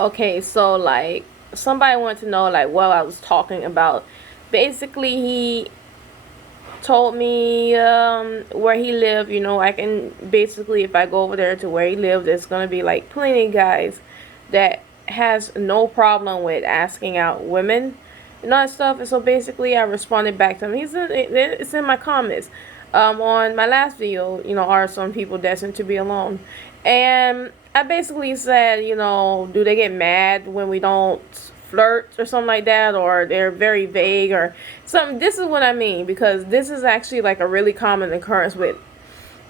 Okay, so like somebody wanted to know like what I was talking about. Basically, he told me where he lived. You know, I can basically, if I go over there to where he lived, there's gonna be like plenty of guys that has no problem with asking out women and all that stuff. And so basically, I responded back to him. It's in my comments on my last video. You know, are some people destined to be alone? And I basically said, you know, do they get mad when we don't flirt or something like that, or they're very vague or something? This is what I mean, because this is actually like a really common occurrence with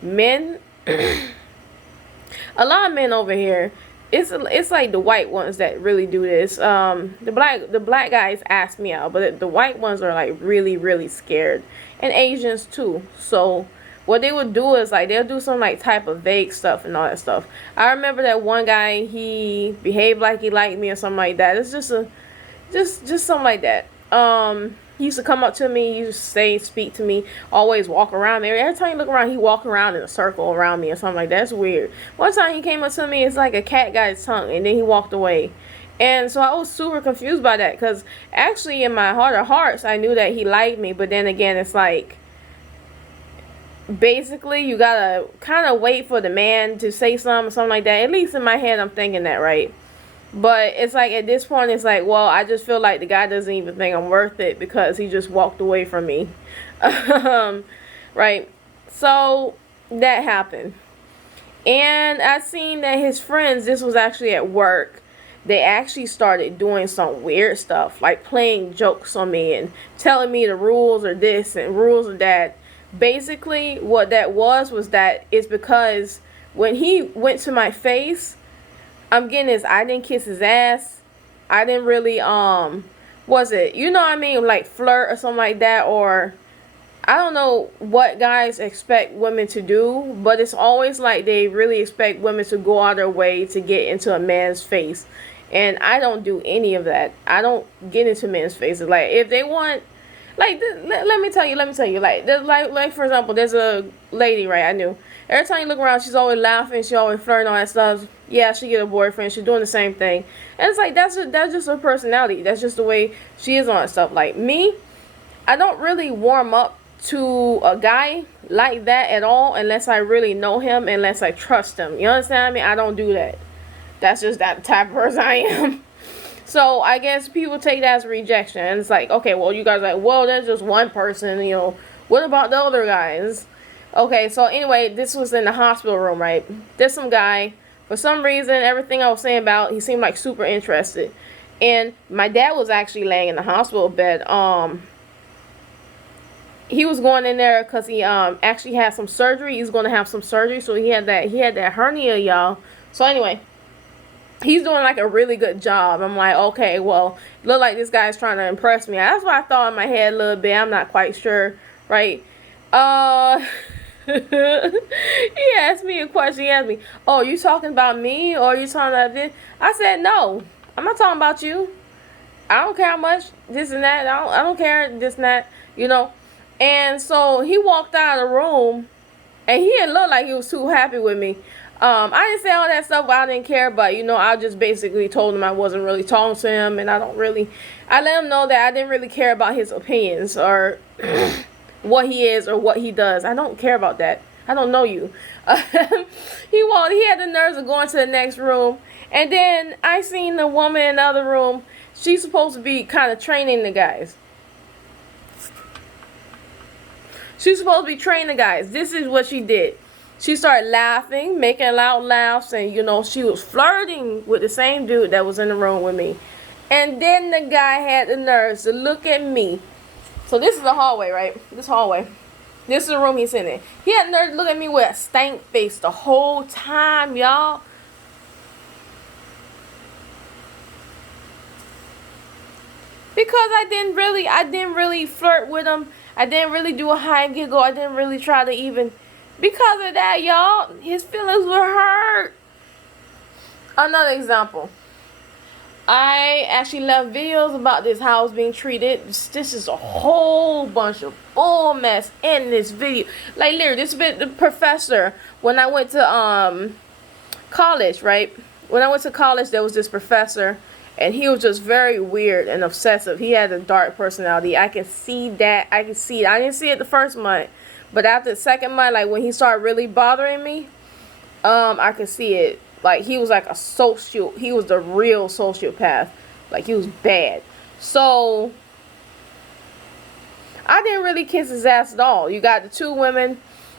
men. A lot of men over here, it's like the white ones that really do this. The black guys ask me out, but the white ones are like really scared, and Asians too. So what they would do is like they'll do some like type of vague stuff and all that stuff. I remember that one guy, he behaved like he liked me or something like that. It's just something like that. He used to come up to me, he used to say, speak to me, always walk around me. Every time you look around, he walk around in a circle around me or something like that. That's weird. One time he came up to me, it's like a cat got his tongue, and then he walked away. And so I was super confused by that, because actually in my heart of hearts, I knew that he liked me, but then again, it's like, basically, you gotta kind of wait for the man to say something like that. At least in my head, I'm thinking that, right? But it's like at this point, it's like, well, I just feel like the guy doesn't even think I'm worth it because he just walked away from me. Right? So that happened. And I seen that his friends, this was actually at work, they actually started doing some weird stuff, like playing jokes on me and telling me the rules are this and rules are that. Basically, what that was that it's because when he went to my face, I'm getting this. I didn't kiss his ass. I didn't really was it, you know what I mean, like flirt or something like that, or I don't know what guys expect women to do, but it's always like they really expect women to go out of their way to get into a man's face. And I don't do any of that. I don't get into men's faces. Like if they want, like let me tell you, like there's like for example, there's a lady, right? I knew. Every time you look around, she's always laughing, she always flirting, all that stuff. Yeah, she get a boyfriend, she's doing the same thing. And it's like that's just her personality. That's just the way she is on that stuff. Like me, I don't really warm up to a guy like that at all unless I really know him, unless I trust him. You understand what I mean? I don't do that. That's just that type of person I am. So I guess people take that as a rejection. And it's like, okay, well, you guys are like, well, there's just one person, you know. What about the other guys? Okay, so anyway, this was in the hospital room, right? There's some guy. For some reason, everything I was saying about, he seemed like super interested. And my dad was actually laying in the hospital bed. He was going in there because he actually had some surgery. He's going to have some surgery, so he had that hernia, y'all. So anyway, he's doing like a really good job. I'm like, okay, well, look like this guy's trying to impress me. That's what I thought in my head a little bit. I'm not quite sure, right? Uh, he asked me a question. He asked me, "Oh, you talking about me or you talking about this?" I said, "No, I'm not talking about you. I don't care how much this and that. I don't care this and that. You know." And so he walked out of the room, and he didn't look like he was too happy with me. I didn't say all that stuff, but I didn't care. But you know, I just basically told him I wasn't really talking to him, and I don't really. I let him know that I didn't really care about his opinions or what he is or what he does. I don't care about that. I don't know you. He had the nerves of going to the next room, and then I seen the woman in the other room. She's supposed to be kind of training the guys. She's supposed to be training the guys. This is what she did. She started laughing, making loud laughs, and you know, she was flirting with the same dude that was in the room with me. And then the guy had the nerves to look at me. So this is the hallway, right? This hallway. This is the room he's in. He had the nerve to look at me with a stank face the whole time, y'all. Because I didn't really flirt with him. I didn't really do a high giggle. I didn't really try to even. Because of that, y'all, his feelings were hurt. Another example. I actually left videos about this, how I was being treated. This is a whole bunch of bull mess in this video. Like literally, this bit the professor when I went to college, right? when I went to college, there was this professor, and he was just very weird and obsessive. He had a dark personality. I can see that. I can see it. I didn't see it the first month, but after the second month, like when he started really bothering me, I could see it. Like he was like a social. He was the real sociopath. Like he was bad. So I didn't really kiss his ass at all. You got the two women.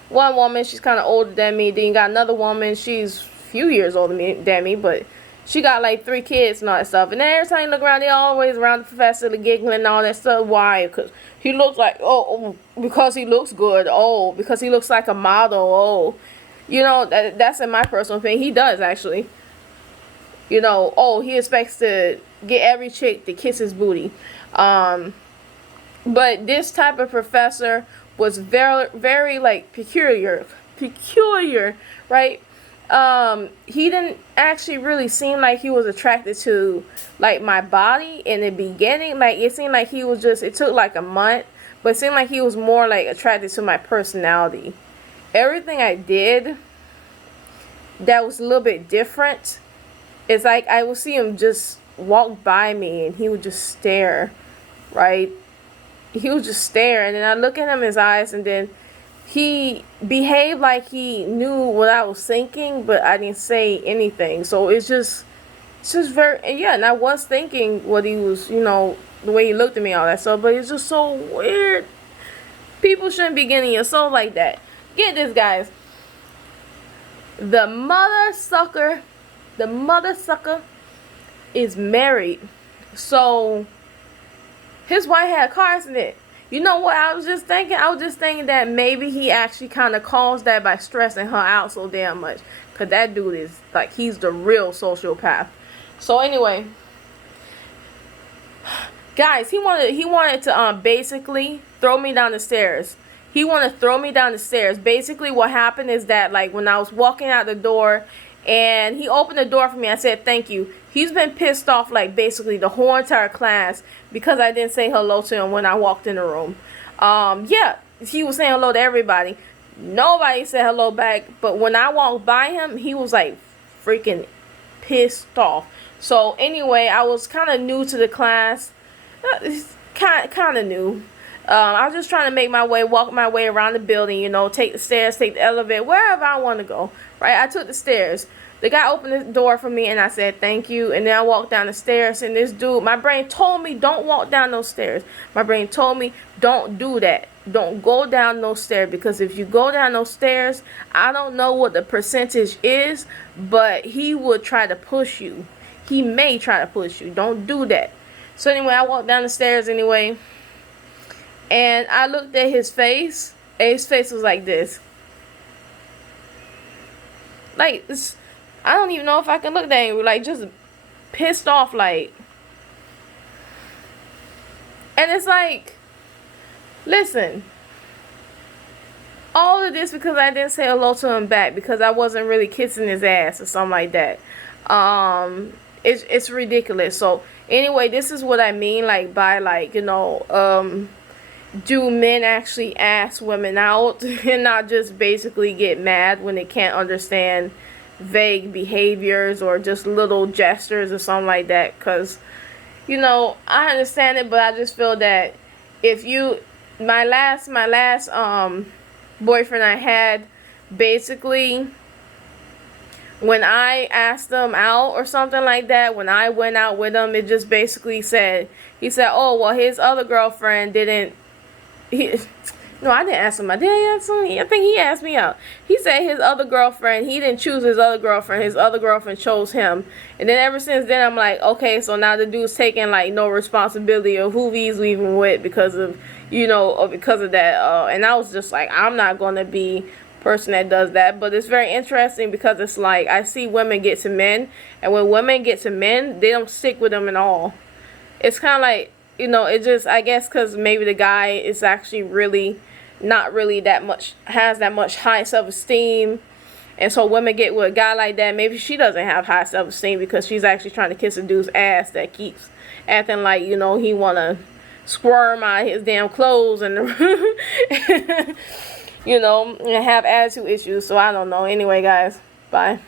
One woman, she's kind of older than me. Then you got another woman, she's a few years older than me, but she got like 3 kids and all that stuff. And then every time you look around, they always around the professor, the giggling and all that stuff. Why? Because he looks like, because he looks good. Oh, because he looks like a model. Oh, you know, that's in my personal opinion. He does, actually. You know, he expects to get every chick to kiss his booty. But this type of professor was very, very like peculiar, right? He didn't actually really seem like he was attracted to like my body in the beginning. Like it seemed like he was just, it took like a month, but it seemed like he was more like attracted to my personality. Everything I did that was a little bit different, it's like I would see him just walk by me and he would just stare, right? He would just stare, and then I look at him in his eyes, and then he behaved like he knew what I was thinking, but I didn't say anything. So it's just very, and yeah, and I was thinking what he was, you know, the way he looked at me, all that stuff, but it's just so weird. People shouldn't be getting your soul like that. Get this, guys. The mother sucker is married. So his wife had a car accident. You know what I was just thinking? I was just thinking that maybe he actually kind of caused that by stressing her out so damn much. Because that dude is, like, he's the real sociopath. So anyway, guys, he wanted to basically throw me down the stairs. He wanted to throw me down the stairs. Basically what happened is that, like, when I was walking out the door and he opened the door for me, I said thank you. He's been pissed off like basically the whole entire class because I didn't say hello to him when I walked in the room. Yeah, he was saying hello to everybody. Nobody said hello back, but when I walked by him, he was like freaking pissed off. So anyway, I was kind of new to the class. Kind of new. I was just trying to make my way, walk my way around the building, you know, take the stairs, take the elevator, wherever I want to go, right? I took the stairs. The guy opened the door for me and I said thank you, and then I walked down the stairs, and this dude, my brain told me don't walk down those stairs. My brain told me don't do that. Don't go down those stairs, because if you go down those stairs, I don't know what the percentage is, but he would try to push you. He may try to push you. Don't do that. So anyway, I walked down the stairs anyway. And I looked at his face, and his face was like this. Like, I don't even know if I can look that angry. Like, just pissed off, like. And it's like, listen. All of this because I didn't say hello to him back, because I wasn't really kissing his ass or something like that. It's ridiculous. So, anyway, this is what I mean, like, by, like, you know, do men actually ask women out and not just basically get mad when they can't understand vague behaviors or just little gestures or something like that? Because, you know, I understand it, but I just feel that if you, my last boyfriend I had, basically, when I asked him out or something like that, when I went out with him, it just basically said, he said, oh, well, his other girlfriend didn't, no, I didn't ask him. I didn't ask him. I think he asked me out. He said his other girlfriend, he didn't choose his other girlfriend. His other girlfriend chose him. And then ever since then, I'm like, okay, so now the dude's taking, like, no responsibility of who he's leaving with because of, you know, or because of that. And I was just like, I'm not going to be a person that does that. But it's very interesting because it's like, I see women get to men. And when women get to men, they don't stick with them at all. It's kind of like, you know, it just, I guess because maybe the guy is actually really not really that much, has that much high self-esteem. And so women get with a guy like that. Maybe she doesn't have high self-esteem because she's actually trying to kiss a dude's ass that keeps acting like, you know, he want to squirm out his damn clothes and, you know, and have attitude issues. So I don't know. Anyway, guys, bye.